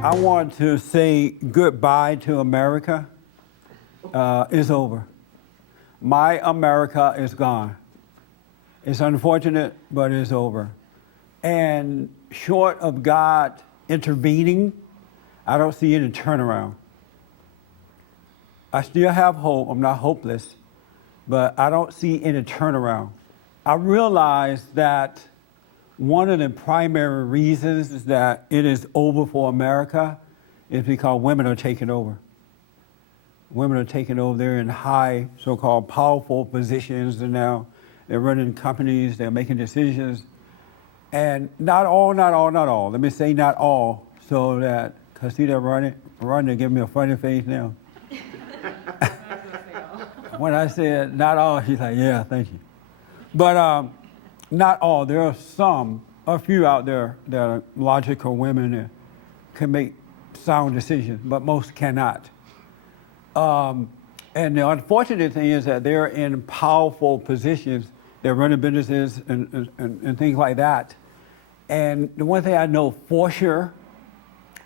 I want to say goodbye to America. It's over. My America is gone. It's unfortunate, but it's over. And short of God intervening, I don't see any turnaround. I still have hope. I'm not hopeless, but I don't see any turnaround. I realize that one of the primary reasons is that it is over for America is because women are taking over. Women are taking over. They're in high, so-called powerful positions, and now they're running companies, they're making decisions. And not all. Let me say not all, so that, because see they're running, they give me a funny face now. When I said not all, she's like, yeah, thank you. But not all. There are a few out there that are logical women that can make sound decisions, but most cannot. And the unfortunate thing is that they're in powerful positions. They're running businesses and things like that. And the one thing I know for sure,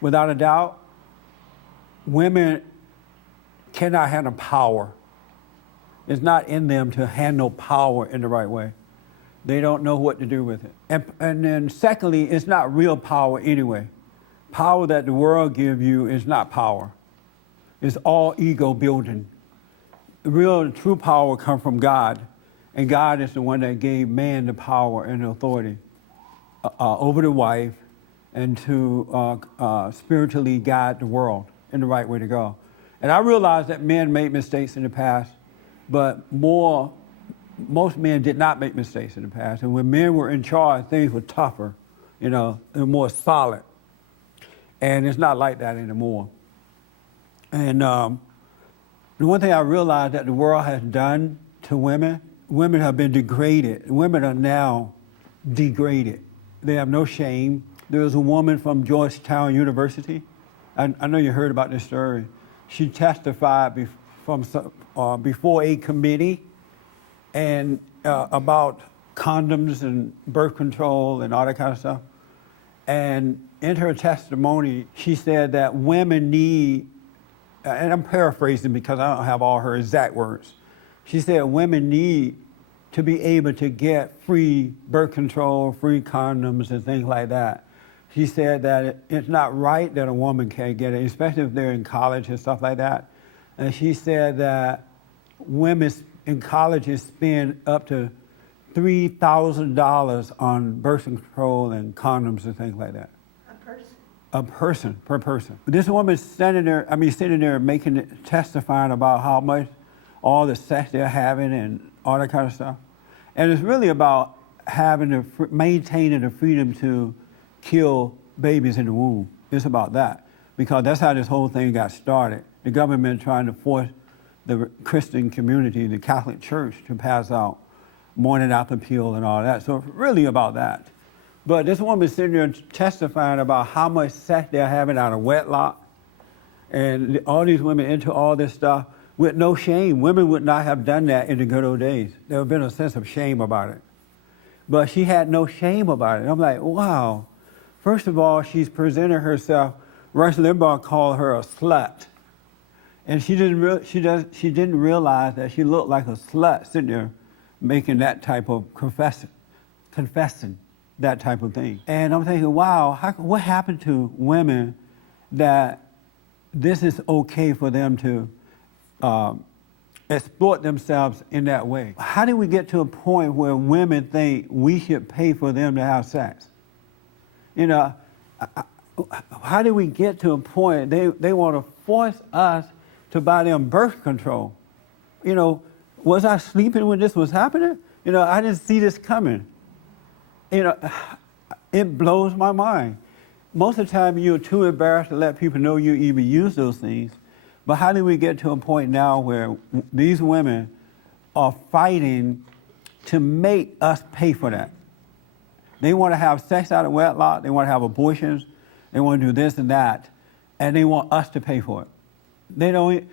without a doubt, women cannot handle power. It's not in them to handle power in the right way. They don't know what to do with it. And then secondly, it's not real power anyway. Power that the world gives you is not power. It's all ego building. The real true power comes from God, and God is the one that gave man the power and the authority over the wife and to spiritually guide the world in the right way to go. And I realize that men made mistakes in the past, but most men did not make mistakes in the past. And when men were in charge, things were tougher, and more solid. And it's not like that anymore. And the one thing I realized that the world has done to women have been degraded. Women are now degraded. They have no shame. There was a woman from Georgetown University. I know you heard about this story. She testified before a committee and about condoms and birth control and all that kind of stuff. And in her testimony, she said that women need, and I'm paraphrasing because I don't have all her exact words. She said women need to be able to get free birth control, free condoms and things like that. She said that it's not right that a woman can't get it, especially if they're in college and stuff like that. And she said that women in colleges spend up to $3,000 on birth control and condoms and things like that. A person, per person. This woman's sitting there testifying about how much all the sex they're having and all that kind of stuff. And it's really about maintaining the freedom to kill babies in the womb. It's about that, because that's how this whole thing got started. The government trying to force the Christian community, the Catholic Church, to pass out morning after pill and all that. So it's really about that. But this woman's sitting there testifying about how much sex they're having out of wedlock, and all these women into all this stuff with no shame. Women would not have done that in the good old days. There would have been a sense of shame about it. But she had no shame about it. I'm like, wow. First of all, she's presenting herself. Rush Limbaugh called her a slut. And she didn't realize that she looked like a slut sitting there making that type of confessing that type of thing. And I'm thinking, wow, what happened to women that this is okay for them to exploit themselves in that way? How did we get to a point where women think we should pay for them to have sex? How did we get to a point they want to force us to buy them birth control? Was I sleeping when this was happening? I didn't see this coming. It blows my mind. Most of the time, you're too embarrassed to let people know you even use those things. But how do we get to a point now where these women are fighting to make us pay for that? They want to have sex out of wedlock. They want to have abortions. They want to do this and that. And they want us to pay for it. I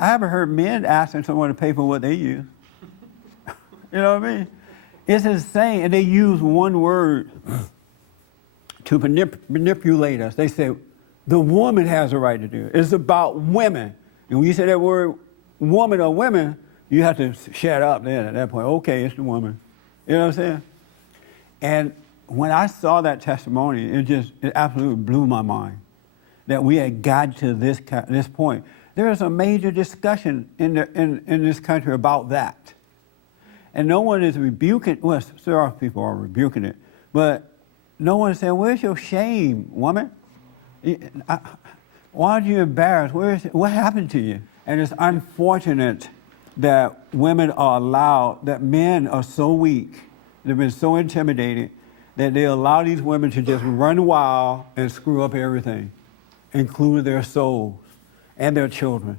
haven't heard men asking someone to pay for what they use. You know what I mean? It's insane. And they use one word to manipulate us. They say, The woman has a right to do it. It's about women. And when you say that word woman or women, you have to shut up then at that point. Okay, it's the woman. You know what I'm saying? And when I saw that testimony, it absolutely blew my mind that we had gotten to this point. There is a major discussion in this country about that. And no one is rebuking, well, some people are rebuking it, but no one is saying, where's your shame, woman? Why are you embarrassed? What happened to you? And it's unfortunate that women are allowed, that men are so weak, they've been so intimidated, that they allow these women to just run wild and screw up everything, including their souls and their children.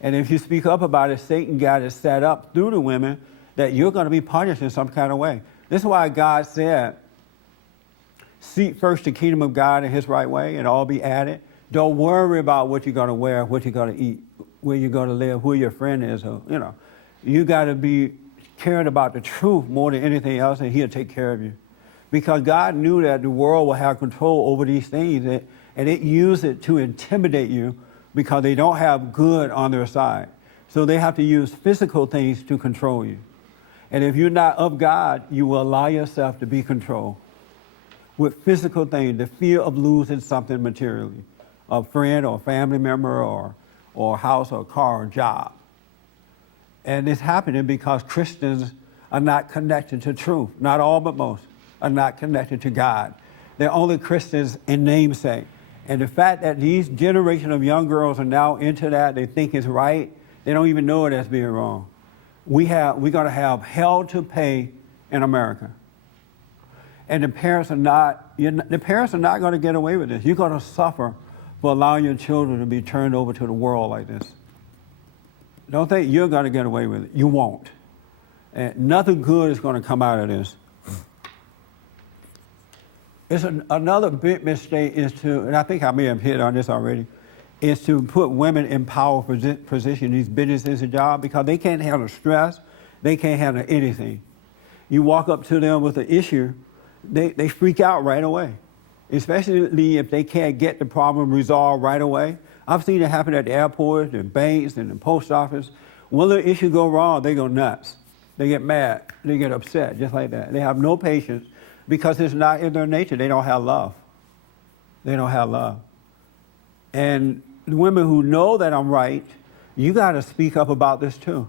And if you speak up about it, Satan got it set up through the women that you're going to be punished in some kind of way. This is why God said, seek first the kingdom of God in his right way and all be added. Don't worry about what you're going to wear, what you're going to eat, where you're going to live, who your friend is. Or, you got to be caring about the truth more than anything else, and he'll take care of you. Because God knew that the world will have control over these things, and it used it to intimidate you because they don't have good on their side. So they have to use physical things to control you. And if you're not of God, you will allow yourself to be controlled with physical things, the fear of losing something materially, a friend or a family member or a house or a car or job. And it's happening because Christians are not connected to truth. Not all, but most are not connected to God. They're only Christians in namesake. And the fact that these generation of young girls are now into that, they think it's right, they don't even know it as being wrong. We're going to have hell to pay in America. And the parents are not going to get away with this. You're going to suffer for allowing your children to be turned over to the world like this. Don't think you're going to get away with it. You won't. And nothing good is going to come out of this. Another big mistake is and I think I may have hit on this already, is to put women in power position, these businesses and jobs, because they can't handle stress, they can't handle anything. You walk up to them with an issue, they freak out right away, especially if they can't get the problem resolved right away. I've seen it happen at the airport, and banks, and the post office. When the issue go wrong, they go nuts. They get mad, they get upset, just like that. They have no patience because it's not in their nature. They don't have love. They don't have love. And the women who know that I'm right, you got to speak up about this too.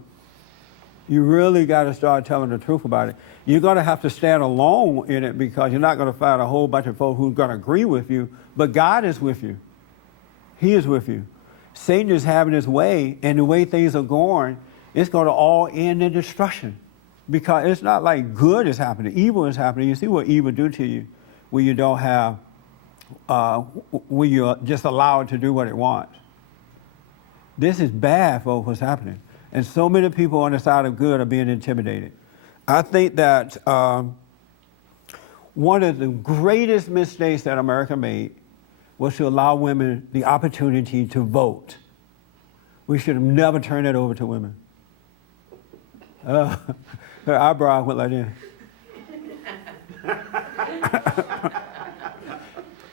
You really got to start telling the truth about it. You're going to have to stand alone in it because you're not going to find a whole bunch of folks who are going to agree with you, but God is with you. He is with you. Satan is having his way, and the way things are going, it's going to all end in destruction because it's not like good is happening. Evil is happening. You see what evil do to you when you don't have, when you're just allowed to do what it wants. This is bad, folks, what's happening. And so many people on the side of good are being intimidated. I think that one of the greatest mistakes that America made was to allow women the opportunity to vote. We should have never turned it over to women. Her eyebrow went like this.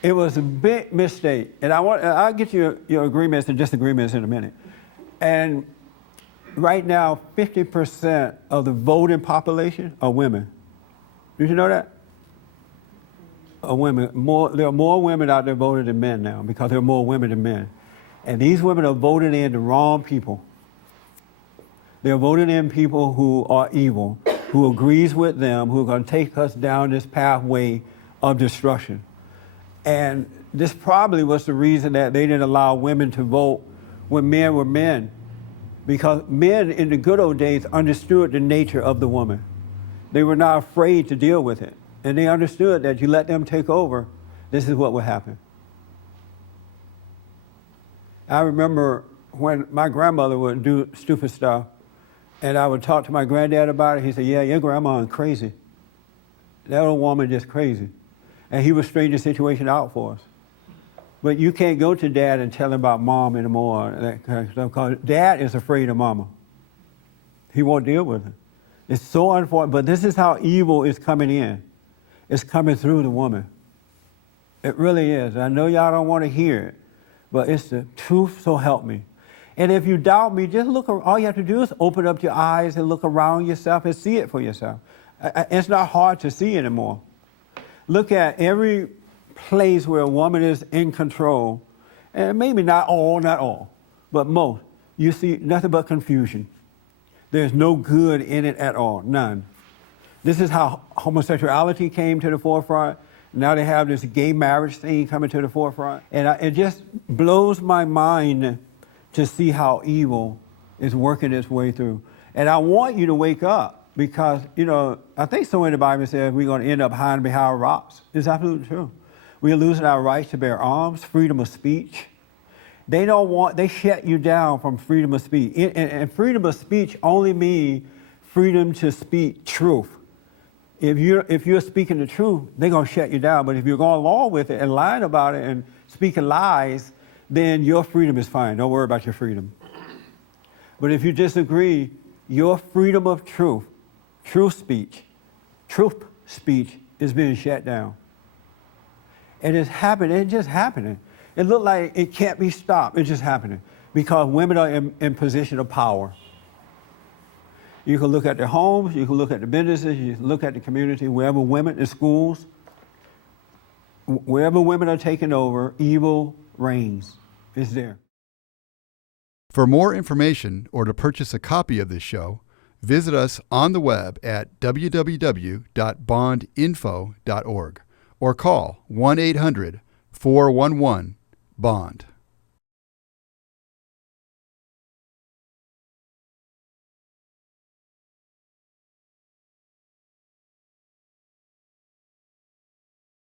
It was a big mistake. And I'll get you your agreements and disagreements in a minute. And right now, 50% of the voting population are women. Did you know that? Are women. There are more women out there voting than men now because there are more women than men. And these women are voting in the wrong people. They're voting in people who are evil, who agrees with them, who are going to take us down this pathway of destruction. And this probably was the reason that they didn't allow women to vote when men were men. Because men in the good old days understood the nature of the woman. They were not afraid to deal with it. And they understood that you let them take over, this is what would happen. I remember when my grandmother would do stupid stuff, and I would talk to my granddad about it. He said, yeah, your grandma is crazy. That old woman just crazy. And he would straighten the situation out for us. But you can't go to dad and tell him about mom anymore, that kind of stuff, because dad is afraid of mama. He won't deal with it. It's so unfortunate, but this is how evil is coming in. It's coming through the woman. It really is. I know y'all don't want to hear it, but it's the truth, so help me. And if you doubt me, just look, all you have to do is open up your eyes and look around yourself and see it for yourself. It's not hard to see anymore. Look at every place where a woman is in control, and maybe not all, but most. You see nothing but confusion. There's no good in it at all, none. This is how homosexuality came to the forefront. Now they have this gay marriage thing coming to the forefront. And it just blows my mind to see how evil is working its way through. And I want you to wake up because, I think somewhere in the Bible says we're going to end up hiding behind rocks. It's absolutely true. We're losing our rights to bear arms, freedom of speech. They shut you down from freedom of speech. And freedom of speech only means freedom to speak truth. If you're speaking the truth, they're going to shut you down. But if you're going along with it and lying about it and speaking lies, then your freedom is fine. Don't worry about your freedom. But if you disagree, your freedom of truth speech is being shut down. And it's happening. It's just happening. It looks like it can't be stopped. It's just happening because women are in position of power. You can look at their homes, you can look at the businesses, you can look at the community, wherever women in schools, wherever women are taking over, evil reigns. It's there. For more information or to purchase a copy of this show, visit us on the web at www.bondinfo.org or call 1-800-411-BOND.